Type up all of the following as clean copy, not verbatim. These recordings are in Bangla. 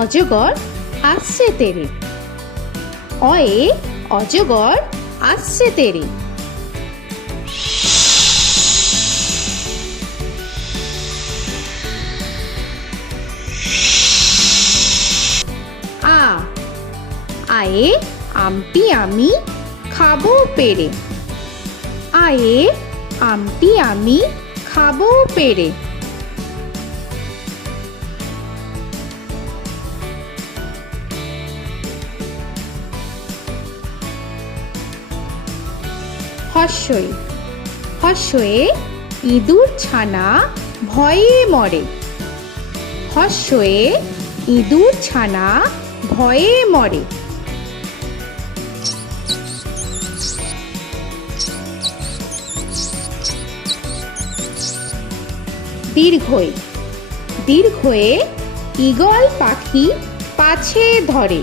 অজগর আসছে তেরে। অয়ে অজগর আসছে তেরে। আ আয়ে আমটি আমি খাবো পেরে। আয়ে আমটি আমি খাবো পেরে। হর্ষই হর্ষয়ে ইঁদুর ছানা ভয়ে মরে। হর্ষয়ে ইঁদুর ছানা ভয়ে মরে। দীর্ঘই দীর্ঘয়ে ঈগল পাখি পাছে ধরে।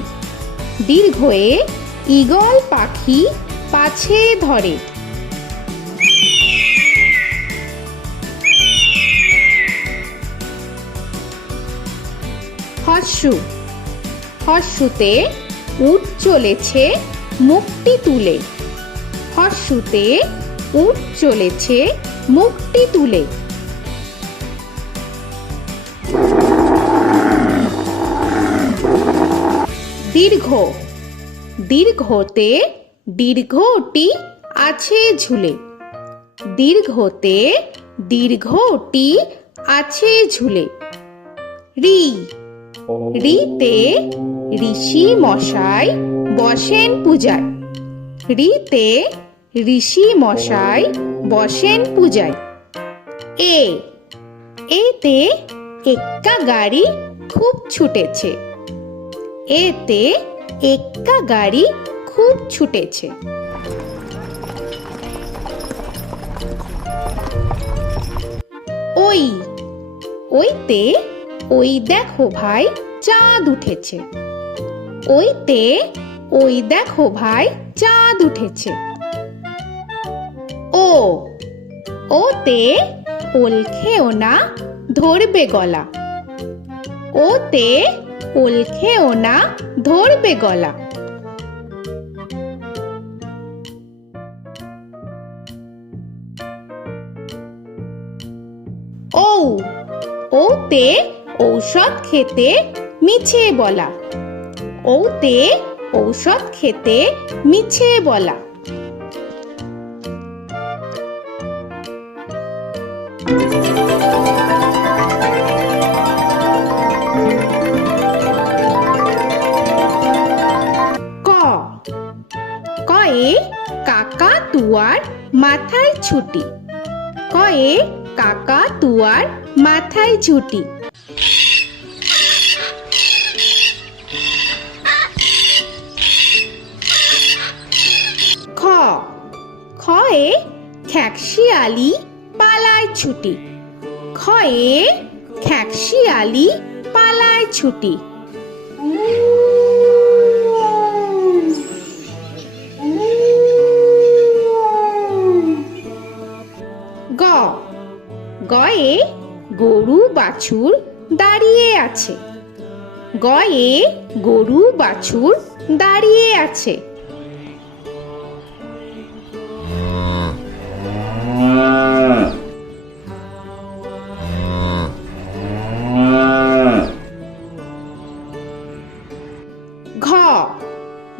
দীর্ঘয়ে ঈগল পাখি পাছে ধরে। হর্ষু হর্ষুতে উট চলেছে মুখটি তুলে। হর্ষুতে উট চলেছে মুখটি তুলে। দীর্ঘ দীর্ঘতে দীর্ঘটি আছে ঝুলে। দীর্ঘতে দীর্ঘটি আছে ঝুলে। রি রিতে ঋষি মশাই বসেন পূজায়। রিতে ঋষি মশাই বসেন পূজায়। এ এতে এক্কা গাড়ি খুব ছুটেছে। এতে এক্কা গাড়ি খুব ছুটেছে। ওই ওইতে ওই দেখো ভাই চাঁদ উঠেছে। ওইতে ওই দেখো ভাই চাঁদ উঠেছে। ও ওতে ওল খেও না ধরবে গলা। ওতে ওল খেও না ধরবে গলা। ঔ ওতে ঔষধ খেতে মিছে বলা। ওতে ঔষধ খেতে মিছে বলা। ক কয়ে কাকা তুয়ার মাথায় ছুটি। কয়ে কাকা তুয়ার মাথায় ছুটি। খ খয়ে খ্যাকশিয়ালি পালায় ছুটি। খয়ে খ্যাকশিয়ালি পালায় ছুটি। গ গয়ে গরু বাছুর দাঁড়িয়ে আছে। গয়ে গরু বাছুর দাঁড়িয়ে আছে। ঘ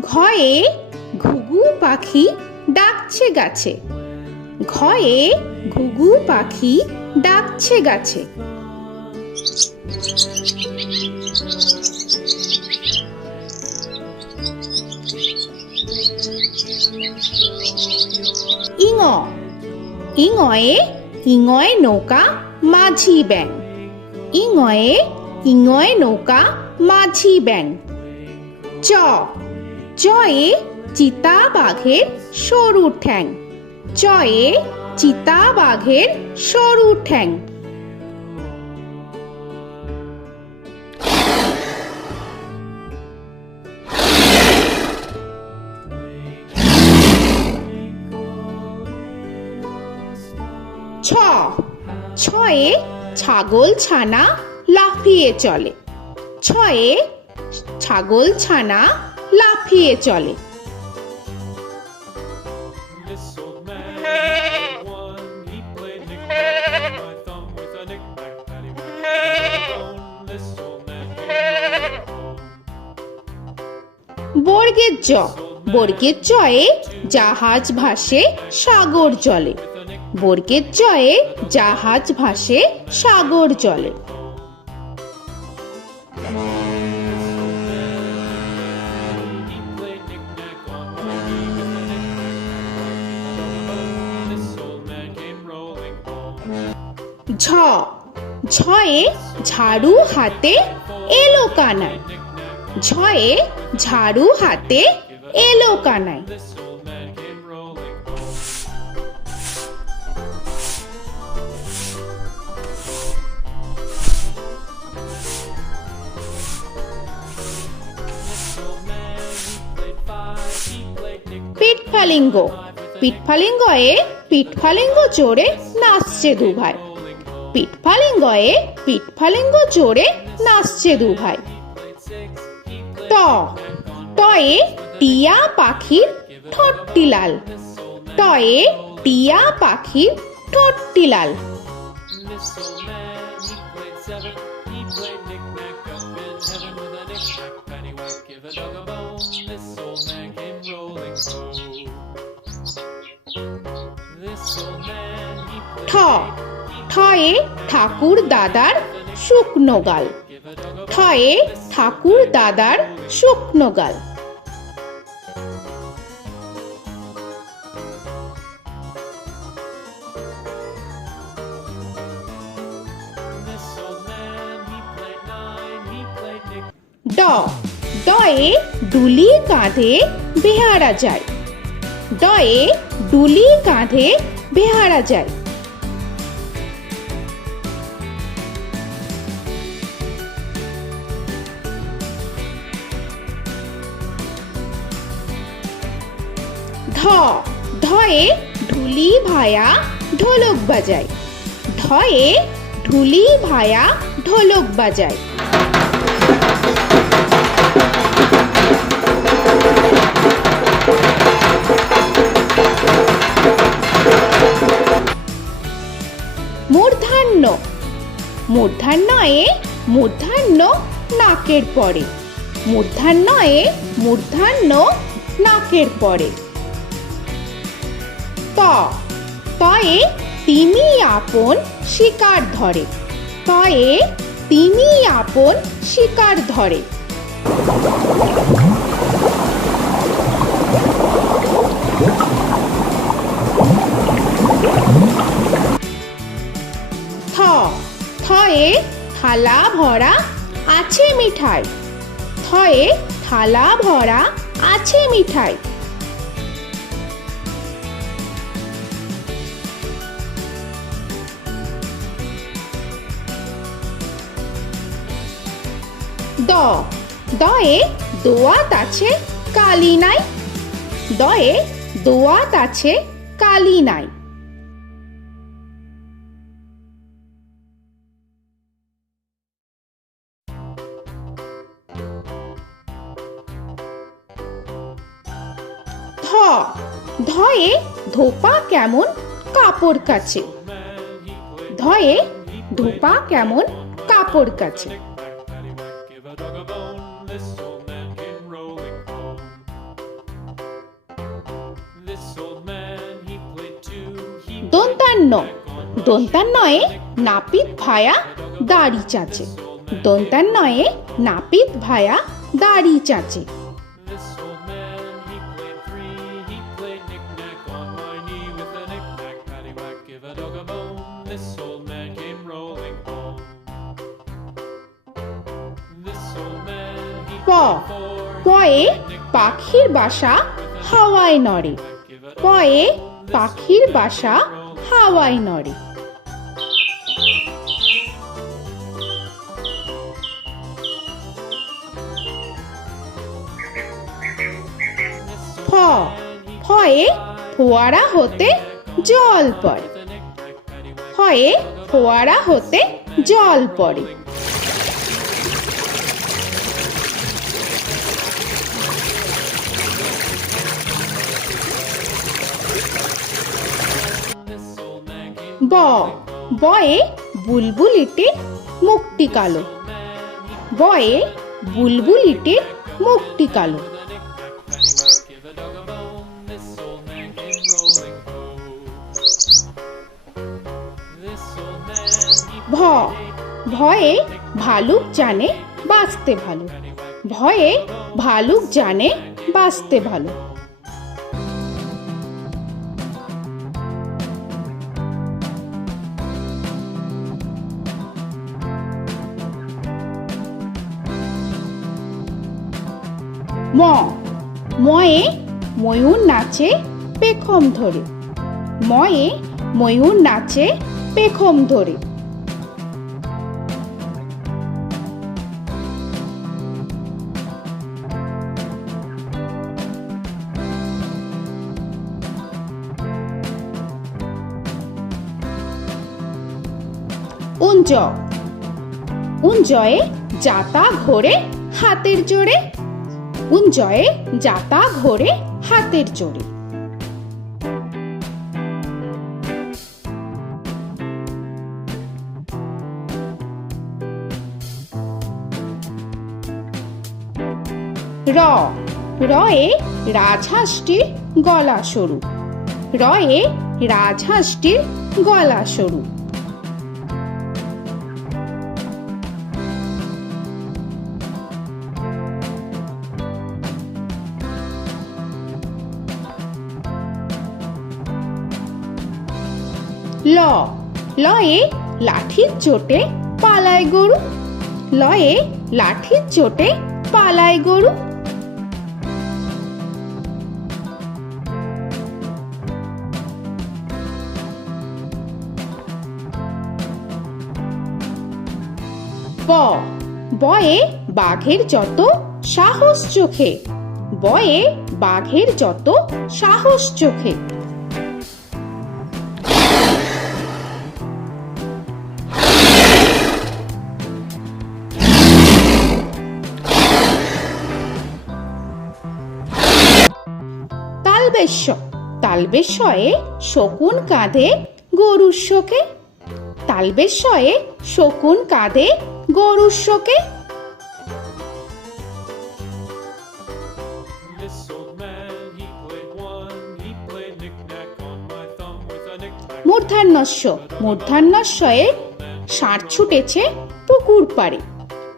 ঘয়ে ঘুঘু পাখি ডাকছে গাছে। ঘয়ে ঘুঘু পাখি ডাকছে গাছে। ইঙ ইঙয়ে ইঙয় নৌকা মাঝি ব্যাং। ইঙয়ে ইঙয় নৌকা মাঝি ব্যাং। চ চয়ে চিতা বাঘের সরু ঠ্যাং। চয়ে চিতা বাঘের সরু ঠ্যাং। ছ ছয়ে ছাগল ছানা লাফিয়ে চলে। ছয়ে ছাগল ছানা লাফিয়ে চলে। This old man had one. He played knick-knack on my thumb with a knick-knack, paddywhack, bone. This old man came rolling home. বর্গের জ, বর্গের জয়ে জাহাজ ভাসে সাগর জলে। বর্গের জয়ে জাহাজ ভাসে সাগর জলে। He played knick-knack on my knee with a knick-knack, bone. This old man came rolling home. ঝ, ঝয়ে ঝাড়ু হাতে এলো কানাই। ঝয়ে ঝাড়ু হাতে এলো Kanai. This old man came rolling home. This old man, he played five. He played knick-knack. পিঠফালিঙ্গ, পিঠফালিঙ্গয়ে পিঠফালিঙ্গ চড়ে নাচছে দু ভাই। পিঠফালিঙ্গয়ে পিঠফালিঙ্গ চড়ে নাচছে দু ভাই। ট, টয়ে টিয়া পাখির ঠোঁটটি লাল। টয়ে টিয়া পাখির ঠোঁটটি লাল। This old man, he played seven. He played knick-knack up in heaven with a knick-knack, paddywhack, give a dog a bone. This old man came rolling home. This old man, he ঠ, played ঠয়ে ঠাকুর দাদার শুকনো গাল। give a dog a ঠয়ে ঠাকুর দাদার শুকনো গাল। This old man, he played nine. He played knick. ড, ডয়ে ডুলি কাঁধে বেহারা যায়। ডয়ে ডুলি কাঁধে বেহারা যায়। ধ, ধয়ে ঢুলি ভায়া ঢোলক বাজায়। ধয়ে ঢুলি ভায়া ঢোলক বাজায়। মূর্ধন্য, মূর্ধন্যয়ে মূর্ধন্য নাকের পরে। মূর্ধন্যয়ে মূর্ধন্য নাকের পরে। ত, তয়ে তিমি আপন শিকার ধরে। তয়ে তিমি আপন শিকার ধরে। থ, থয়ে থালা ভরা আছে মিঠাই। থয়ে থালা ভরা আছে মিঠাই। দ, দয়ে দোয়াত আছে কালি নাই। দয়ে দোয়াত আছে কালি নাই। ধ, ধয়ে ধোপা কেমন কাপড় কাছে। ধয়ে ধোপা কেমন কাপড় কাছে। Paddywhack, give a dog a bone. This old man came rolling home. This old man, he played two. He দন্তান্ন, দন্তান্নয়ে নাপিত ভায়া দাড়ি চাচে। দন্তান্নয়ে নাপিত ভায়া দাড়ি চাচে। This old man, he played three. He played knick-knack on my knee with a knick-knack, paddywhack, give a dog a bone. This old man came rolling home. This old man, he প, played four. পয়ে পাখির বাসা হাওয়ায় নড়ে। পয়ে পাখির বাসা হাওয়ায় নড়ে। ফ, ফয়ে ফোয়ারা হতে জল পড়ে। ফয়ে ফোয়ারা হতে জল পড়ে। ব বয়ে বুলবুলিটির মুখটি কালো। বয়ে বুলবুলিটির মুখটি কালো। Give a dog a bone, this old man came rolling home. This old man, he ভ ভয়ে ভালুক জানে বাঁচতে ভালো। ভয়ে ভালুক জানে বাঁচতে ভালো। ম ময়ে ময়ূর নাচে পেখম ধরে। ময়ে ময়ূর নাচে পেখম ধরে। উঞ্জ উঞ্জয়ে যাতা ঘোরে হাতের জোরে। উঞ্জয়ে যাতা ঘোরে হাতের জোরে। র রয়ে রাজহাঁসটির গলা সরু। রয়ে রাজহাঁসটির গলা সরু। ল লয়ে লাঠির চোটে পালায় গরু। লয়ে লাঠির চোটে পালায় গরু। ব বয়ে বাঘের যত সাহস চোখে। বয়ে বাঘের যত সাহস চোখে। তালবেশ্য তালবেশ্যয়ে শকুন কাঁধে গরুর শোকে। তালবেশ্যয়ে শকুন কাঁধে গরুর শোকে। This old man, he played one, he played knick-knack on my thumb with a knick-knack. মূর্ধন্যস্য মূর্ধন্যস্যয়ে ষাঁড় ছুটেছে পুকুর পাড়ে।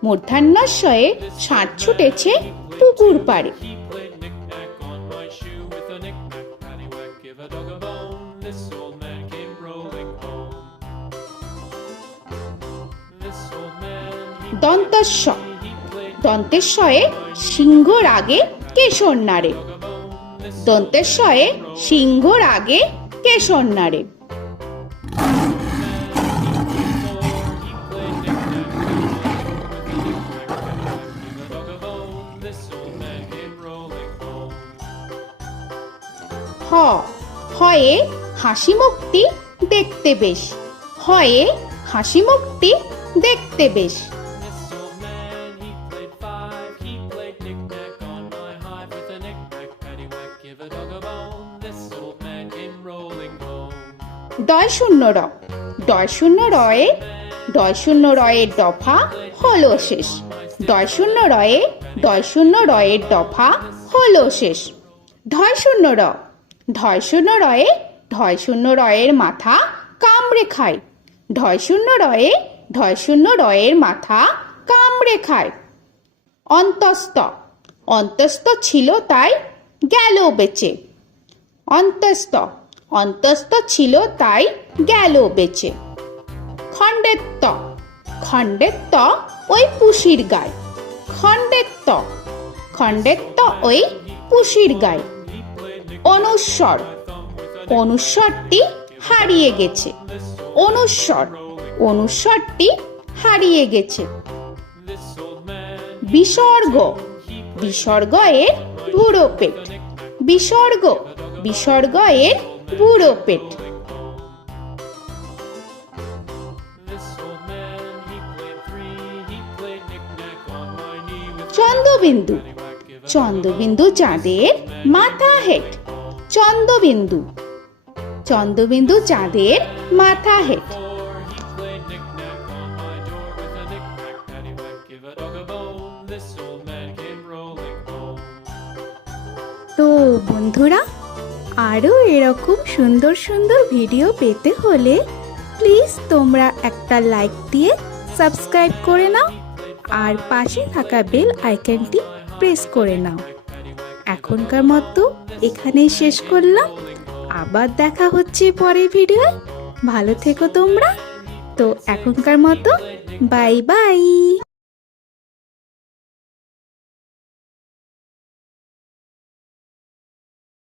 মূর্ধন্যস্যয়ে ষাঁড় ছুটেছে পুকুর পাড়ে। He played knick-knack on my shoe with a knick-knack, paddywhack, give a dog a bone. This old man came rolling home. This old man, দন্তস্য he played দন্তেশ্বয়ে সিংহর আগে কেশর নাড়ে। dog a bone. This দন্তেশ্বয়ে সিংহর আগে কেশর নাড়ে। he played knick-knack on my shoe with a knick-knack, paddywhack, give a dog a bone. This old man came rolling home. হ হয়ে হাসি মুখটি দেখতে বেশ। হয়ে হাসি মুখটি দেখতে বেশ। This old man, he played five, he played knick-knack on my hive with a knick-knack, paddywhack, give a dog a bone. This old man came rolling home. ডয় শূন্য র ডয় শূন্য রয়ে ডয় শূন্য রয়ের দফা হলো শেষ। ডয় শূন্য রয়ে ডয় শূন্য রয়ের দফা হলো শেষ। ঢয় শূন্য র ঢয় শূন্য রয়ে ঢয় শূন্য রয়ের মাথা কামড়ে খায়। ঢয় শূন্য রয়ে ঢয় শূন্য রয়ের মাথা কামড়ে খায়। অন্তস্থ অন্তস্থ ছিল তাই গেল বেঁচে। অন্তস্থ অন্তস্থ ছিল তাই গেল বেঁচে। খণ্ডেত্ব খণ্ডেত্ব ওই পুষির গায়। খণ্ডেত্ব খণ্ডেত্ব ওই পুষির গায়। অনুস্বর অনুস্বরটি হারিয়ে গেছে। অনুস্বর অনুস্বরটি হারিয়ে গেছে। This old man, বিসর্গ বিসর্গ এর বুড়ো পেট। বিসর্গ বিসর্গ এর বুড়ো পেট। this old man, he played three, he played knick-knack on my knee with Chandrabindu paddywhack, give a Chandrabindu চাঁদের মাথা হেট। চন্দ্রবিন্দু চন্দ্রবিন্দু চাঁদের মাথা head. Before he played knick-knack on my door with a knick-knack, paddywhack, give a dog a bone. This old man came rolling home. তো বন্ধুরা, আরও এরকম সুন্দর সুন্দর ভিডিও পেতে হলে প্লিজ তোমরা একটা লাইক দিয়ে সাবস্ক্রাইব করে নাও আর পাশে থাকা বেল আইকনটি প্রেস করে নাও। এখনকার মতো এখানেই শেষ করলাম, আবার দেখা হচ্ছে পরের ভিডিও। ভালো থেকো তোমরা। তো এখনকার মতো বাই বাই।